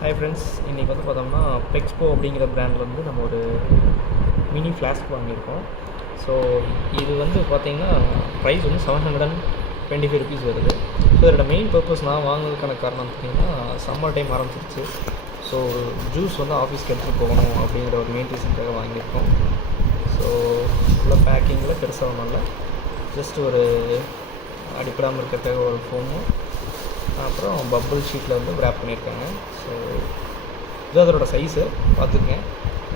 Hi friends, இன்றைக்கி வந்து பார்த்தோம்னா பெக்ஸ்போ அப்படிங்கிற பிராண்டில் வந்து நம்ம ஒரு மினி ஃப்ளாஸ்க் வாங்கியிருக்கோம். ஸோ இது வந்து பார்த்திங்கன்னா ப்ரைஸ் வந்து ₹725 வருது. ஸோ இதோட மெயின் பர்பஸ் நான் வாங்குறதுக்கான காரணம் பார்த்திங்கன்னா சம்மர் டைம் ஆரம்பிச்சிருச்சு. ஸோ ஜூஸ் வந்து ஆஃபீஸ்க்கு எடுத்துகிட்டு போகணும் அப்படிங்கிற ஒரு மெயின் ரீசனுக்காக வாங்கியிருக்கோம். ஸோ ஃபுல்லாக பேக்கிங்கில் பெருசாக ஒன்றும் இல்லை, ஜஸ்ட் ஒரு அடிப்படாமல் இருக்கிறதுக்காக ஒரு ஃபோமும் அப்புறம் பப்புள் ஷீட்டில் வந்து ரேப் பண்ணியிருக்காங்க. ஸோ இது அதோட சைஸு பார்த்துக்கேன்,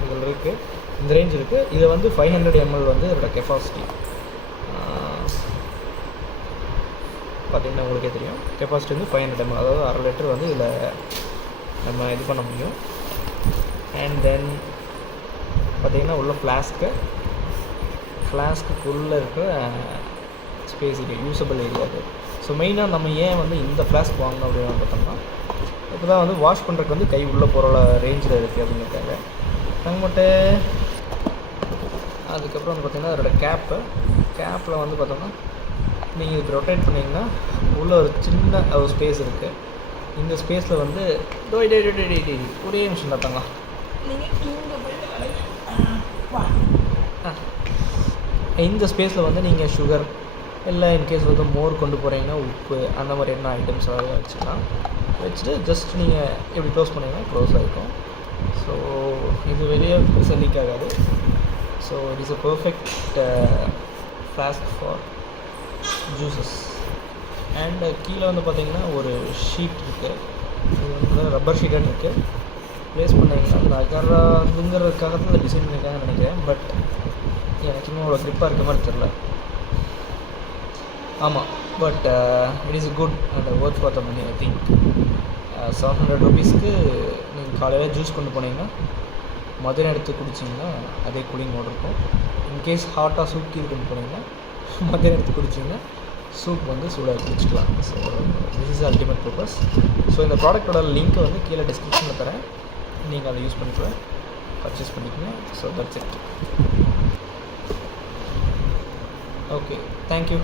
இதில் இருக்குது, இந்த ரேஞ்ச் இருக்குது. இது வந்து 500 ml வந்து இதோட கெப்பாசிட்டி பார்த்திங்கன்னா உங்களுக்கே தெரியும். கெப்பாசிட்டி வந்து 500 ml, அதாவது 1/2 லிட்டர் வந்து இதில் நம்ம இது பண்ண முடியும். அண்ட் தென் பார்த்திங்கன்னா உள்ள ஃப்ளாஸ்க்குள்ளே இருக்கிற ஸ்பேஸ் இது யூஸபிள் ஏரியா அது. ஸோ மெயினாக நம்ம ஏன் வந்து இந்த ஃப்ளாஸ்க் வாங்கணும் அப்படின்னு பார்த்தோம்னா, இப்போ தான் வந்து வாஷ் பண்ணுறதுக்கு வந்து கை உள்ள போகிற ரேஞ்சில் இருக்குது அப்படிங்கிறதுக்காக நம்மகிட்ட. அதுக்கப்புறம் வந்து பார்த்திங்கன்னா அதோட கேப்பில் வந்து பார்த்தோம்னா நீங்கள் இதுக்கு ரொட்டேட் பண்ணிங்கன்னா உள்ளே ஒரு சின்ன ஒரு ஸ்பேஸ் இருக்குது. இந்த ஸ்பேஸில் வந்து ஒரே நிமிஷம் பார்த்தாங்களா, இந்த ஸ்பேஸில் வந்து நீங்கள் சுகர் இல்லை இன்கேஸ் வந்து மோர் கொண்டு போகிறீங்கன்னா உப்பு அந்த மாதிரி என்ன ஐட்டம்ஸ் வச்சுட்டு ஜஸ்ட் நீங்கள் எப்படி க்ளோஸ் பண்ணிங்கன்னா க்ளோஸ் ஆகிருக்கும். ஸோ இது வெளியே லீக் ஆகாது. So it is a perfect flask for juices. And கீழே வந்து பார்த்திங்கன்னா ஒரு ஷீட் இருக்குது, இது வந்து ரப்பர் ஷீட்டாக இருக்குது. ப்ளேஸ் பண்ணிங்கன்னா அந்த அகராதுங்கிறதுக்காக தான் இந்த டிசைன் பண்ணியிருக்காங்கன்னு நினைக்கிறேன். பட் எனக்கு இன்னும் அவ்வளோ க்ரிப்பாக இருக்க மாதிரி தெரில. ஆமாம், but it is good and worth for the money. I think ₹700 நீங்கள் காலையில் ஜூஸ் கொண்டு போனீங்கன்னா மதியம் எடுத்து குடிச்சிங்கன்னா அதே கூலிங் மோட் இருக்கும். இன்கேஸ் ஹாட்டாக சூப் கீழே கொண்டு போனீங்கன்னா மதியம் எடுத்து குடிச்சிங்கன்னா சூப் வந்து சூடாக குடிச்சிக்கலாம். So this is ultimate purpose. So இந்த ப்ராடக்டோட லிங்க்கை வந்து கீழே டிஸ்கிரிப்ஷனில் தரேன், நீங்கள் அதை யூஸ் பண்ணிக்கலாம், பர்ச்சேஸ் பண்ணிக்கோங்க. So that's it. Okay, thank you.